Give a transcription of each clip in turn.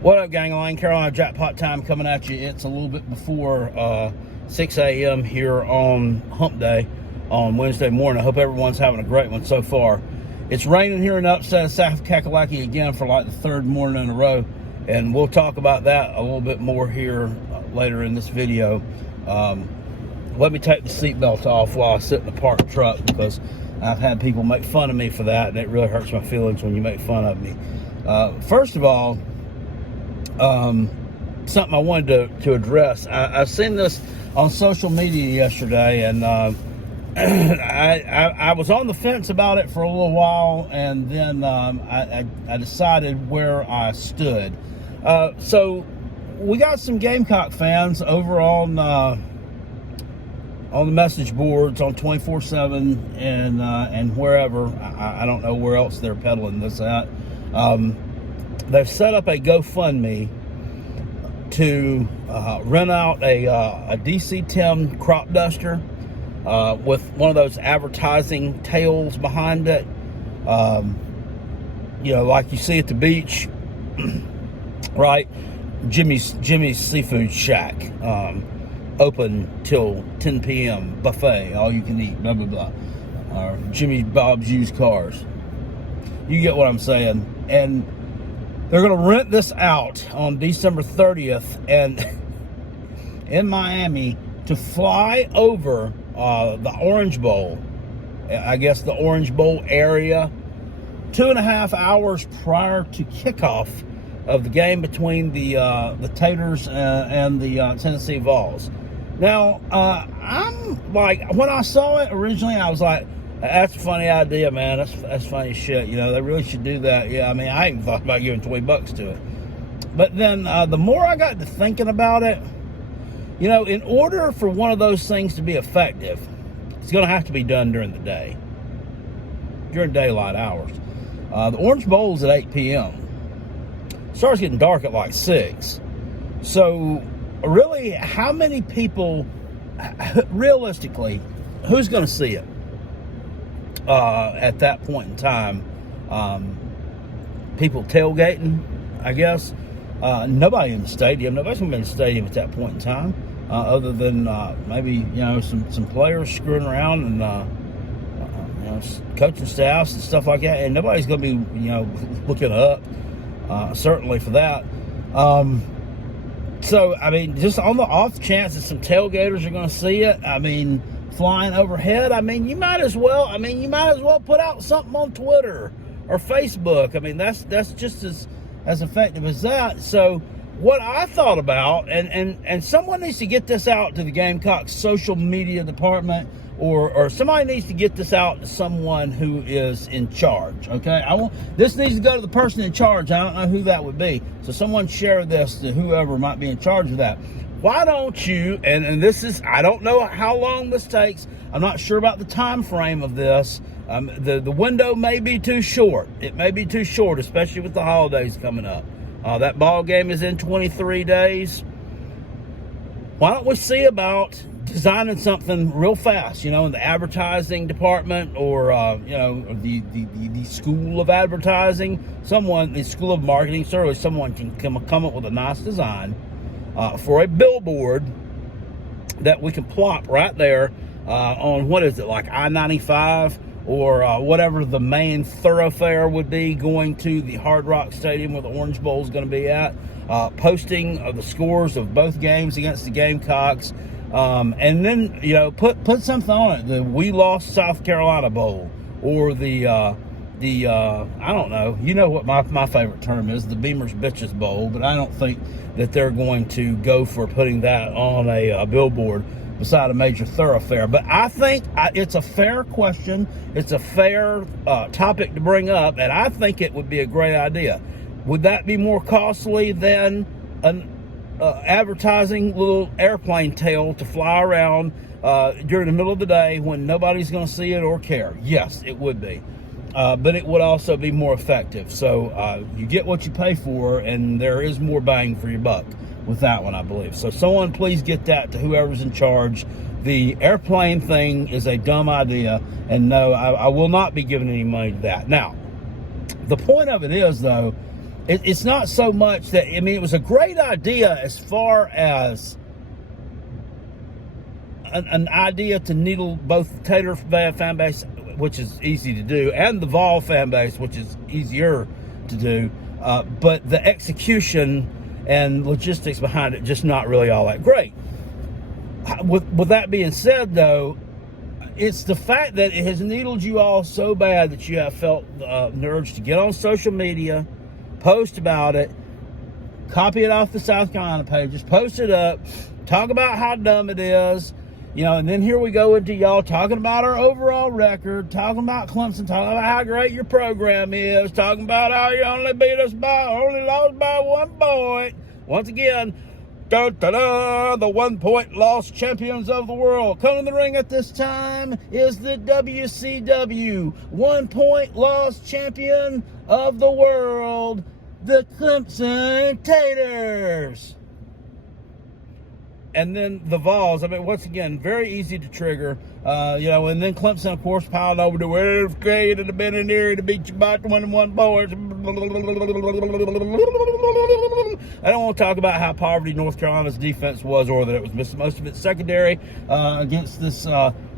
What up, gang? Lane Carolina jackpot time coming at you. It's a little bit before 6 a.m. here on Hump Day on Wednesday morning. I hope everyone's having a great one so far. It's raining here in the upstate of South Kakalaki again for like the third morning in a row, and we'll talk about that a little bit more here later in this video. Let me take the seatbelt off while I sit in the parked truck, because I've had people make fun of me for that, and it really hurts my feelings when you make fun of me. First of all, something I wanted to address. I've seen this on social media yesterday, and I was on the fence about it for a little while, and then I decided where I stood. So we got some Gamecock fans over on the message boards on 24/7 and wherever. I don't know where else they're peddling this at. They've set up a GoFundMe to rent out a DC-10 crop duster with one of those advertising tails behind it. You know, like you see at the beach, right? Jimmy's Seafood Shack, open till 10 p.m. buffet, all you can eat, blah blah blah. Or Jimmy Bob's Used Cars. You get what I'm saying. And they're going to rent this out on December 30th and in Miami to fly over the Orange Bowl, I guess the Orange Bowl area, 2.5 hours prior to kickoff of the game between the Taters and the Tennessee Vols. Now, I'm like, when I saw it originally, I was like, that's a funny idea, man. That's funny shit. You know, they really should do that. Yeah, I mean, I even thought about giving $20 to it. But then the more I got to thinking about it, you know, in order for one of those things to be effective, it's going to have to be done during the day, during daylight hours. The Orange Bowl is at 8 p.m. It starts getting dark at like 6. So, really, how many people, realistically, who's going to see it? At that point in time, people tailgating, I guess. Nobody in the stadium. Nobody's going to be in the stadium at that point in time, other than maybe, you know, some players screwing around and you know, coaching staffs and stuff like that. And nobody's going to be, you know, looking up, certainly for that. So, I mean, just on the off chance that some tailgaters are going to see it, I mean, flying overhead, I mean, you might as well put out something on Twitter or Facebook. I mean, that's just as effective as that. So what I thought about, and someone needs to get this out to the Gamecock social media department, or somebody needs to get this out to someone who is in charge, okay? This needs to go to the person in charge. I don't know who that would be. So someone share this to whoever might be in charge of that. Why don't you, and this is, I don't know how long this takes. I'm not sure about the time frame of this. The window may be too short. It may be too short, especially with the holidays coming up. That ball game is in 23 days. Why don't we see about designing something real fast, you know, in the advertising department, or you know, the school of advertising, the school of marketing. Certainly someone can come up with a nice design for a billboard that we can plop right there on, what is it, like I-95 or whatever the main thoroughfare would be going to the Hard Rock Stadium where the Orange Bowl is going to be at, posting of the scores of both games against the Gamecocks, and then, you know, put something on it, the We Lost South Carolina Bowl, or the I don't know, you know what my favorite term is, the Beamer's Bitches Bowl, but I don't think that they're going to go for putting that on a billboard beside a major thoroughfare. But I think it's a fair question. It's a fair topic to bring up, and I think it would be a great idea. Would that be more costly than an advertising little airplane tail to fly around during the middle of the day when nobody's going to see it or care? Yes, it would be. But it would also be more effective. So you get what you pay for, and there is more bang for your buck with that one, I believe. So someone please get that to whoever's in charge. The airplane thing is a dumb idea, and no, I will not be giving any money to that. Now, the point of it is, though, it's not so much that, I mean, it was a great idea as far as an idea to needle both the Tater fan base, which is easy to do, and the Vol fan base, which is easier to do. But the execution and logistics behind it just not really all that great. With that being said, though, it's the fact that it has needled you all so bad that you have felt the urge to get on social media, post about it, copy it off the South Carolina page, just post it up, talk about how dumb it is, you know, and then here we go into y'all talking about our overall record, talking about Clemson, talking about how great your program is, talking about how you only lost by 1 point. Once again, the 1 point loss champions of the world. Coming in the ring at this time is the WCW 1 point loss champion of the world, the Clemson Taters. And then the Vols, I mean, once again, very easy to trigger. You know, and then Clemson, of course, piled over to where it's great to been in here to beat you by 21 points. I don't want to talk about how poverty North Carolina's defense was, or that it was missing most of its secondary against this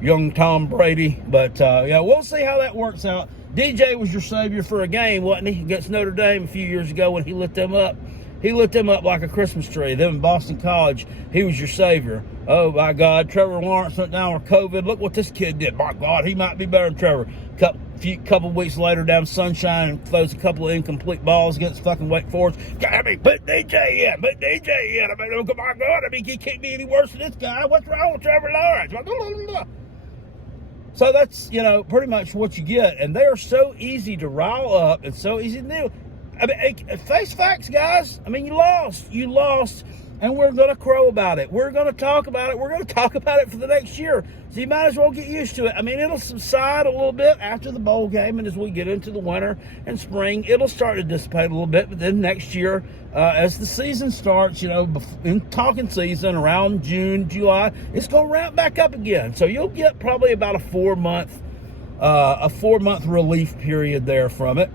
young Tom Brady. But, yeah, we'll see how that works out. DJ was your savior for a game, wasn't he, against Notre Dame a few years ago when he lit them up. He lit them up like a Christmas tree. Them in Boston College, he was your savior. Oh, my God, Trevor Lawrence went down with COVID. Look what this kid did. My God, he might be better than Trevor. Couple weeks later, down Sunshine, and throws a couple of incomplete balls against fucking Wake Forest. I mean, put DJ in. I mean, oh, my God, I mean, he can't be any worse than this guy. What's wrong with Trevor Lawrence? So that's, you know, pretty much what you get. And they are so easy to rile up and so easy to do. I mean, face facts, guys. I mean, you lost, and we're going to crow about it. We're going to talk about it. We're going to talk about it for the next year. So you might as well get used to it. I mean, it'll subside a little bit after the bowl game, and as we get into the winter and spring, it'll start to dissipate a little bit. But then next year, as the season starts, you know, in talking season, around June, July, it's going to ramp back up again. So you'll get probably about a 4-month relief period there from it.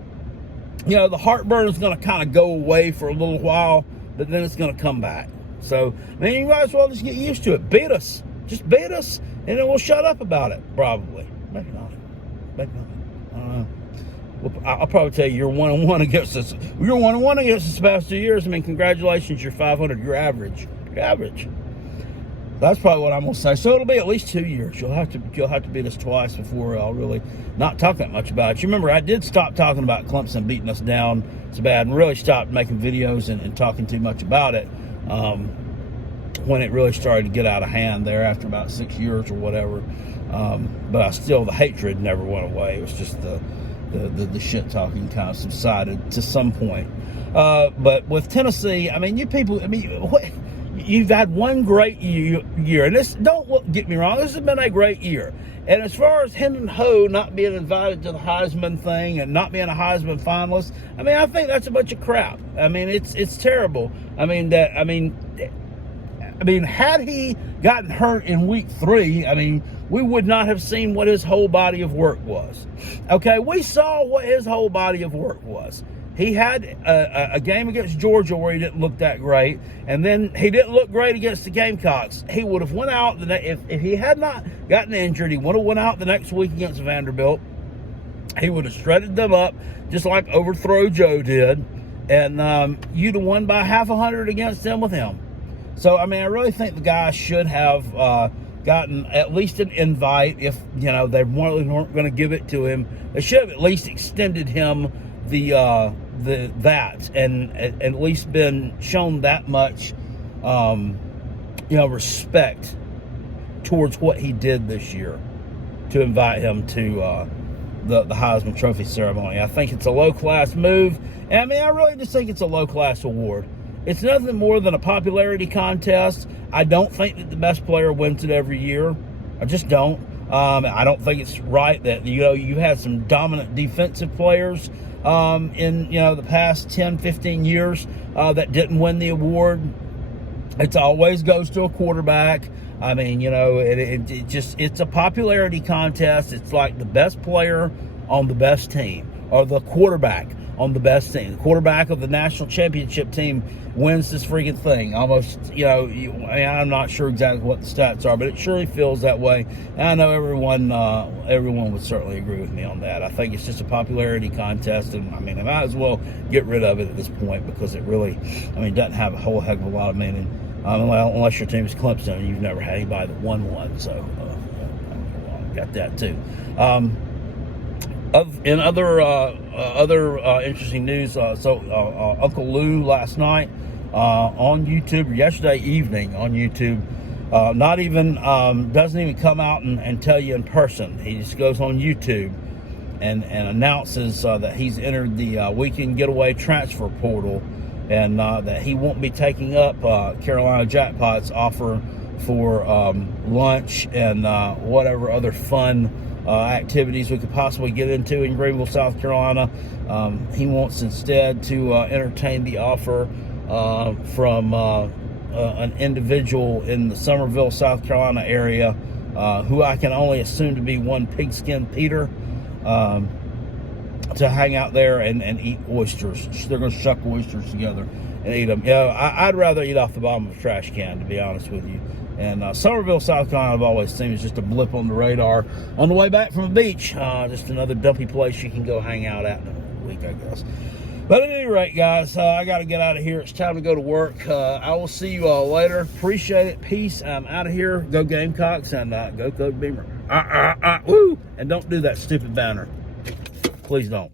You know, the heartburn is going to kind of go away for a little while, but then it's going to come back. So, I mean, you might as well just get used to it. Beat us. Just beat us, and then we'll shut up about it, probably. Maybe not. I don't know. Well, I'll probably tell you you're 1-1 against us. You're 1-1 against us the past 2 years. I mean, congratulations, you're 500. You're average. You're average. That's probably what I'm going to say. So it'll be at least 2 years. You'll have to beat us twice before I'll really not talk that much about it. You remember, I did stop talking about Clemson beating us down so bad and really stopped making videos and talking too much about it when it really started to get out of hand there after about 6 years or whatever. But the hatred never went away. It was just the shit talking kind of subsided to some point. But with Tennessee, I mean, you people, I mean, what? You've had one great year, and don't get me wrong, this has been a great year. And as far as Hendon Ho not being invited to the Heisman thing and not being a Heisman finalist, I mean, I think that's a bunch of crap. I mean, it's terrible. I mean, had he gotten hurt in week 3, I mean, we would not have seen what his whole body of work was. Okay, we saw what his whole body of work was. He had a game against Georgia where he didn't look that great, and then he didn't look great against the Gamecocks. He would have went out if he had not gotten injured. He would have went out the next week against Vanderbilt. He would have shredded them up just like Overthrow Joe did, and you'd have won by 100 against them with him. So I mean, I really think the guy should have gotten at least an invite. If you know they weren't going to give it to him, they should have at least extended him that and at least been shown that much respect towards what he did this year to invite him to the Heisman Trophy ceremony. I think it's a low-class move, and I mean, I really just think it's a low-class award. It's nothing more than a popularity contest. I don't think that the best player wins it every year. I just don't. I don't think it's right that, you had some dominant defensive players in, the past 10, 15 years that didn't win the award. It always goes to a quarterback. I mean, it's a popularity contest. It's like the best player on the best team, or the quarterback on the best team. The quarterback of the national championship team wins this freaking thing. Almost, I'm not sure exactly what the stats are, but it surely feels that way. And I know everyone would certainly agree with me on that. I think it's just a popularity contest, and I mean, I might as well get rid of it at this point, because it really, doesn't have a whole heck of a lot of meaning. Unless your team is Clemson and you've never had anybody that won one. So, got that too. In other interesting news, Uncle Lou last night on YouTube, or yesterday evening on YouTube, doesn't even come out and tell you in person. He just goes on YouTube and announces that he's entered the weekend getaway transfer portal, and that he won't be taking up Carolina Jackpot's offer for lunch and whatever other fun activities we could possibly get into in Greenville, South Carolina. He wants instead to entertain the offer from an individual in the Summerville, South Carolina area, who I can only assume to be one Pigskin Peter, to hang out there and eat oysters. They're going to shuck oysters together and eat them. I'd rather eat off the bottom of a trash can, to be honest with you. And Summerville, South Carolina, I've always seen as just a blip on the radar on the way back from the beach. Just another dumpy place you can go hang out at in a week, I guess. But at any rate, guys, I got to get out of here. It's time to go to work. I will see you all later. Appreciate it. Peace. I'm out of here. Go Gamecocks, and go Coach Beamer. Woo! And don't do that stupid banner. Please don't.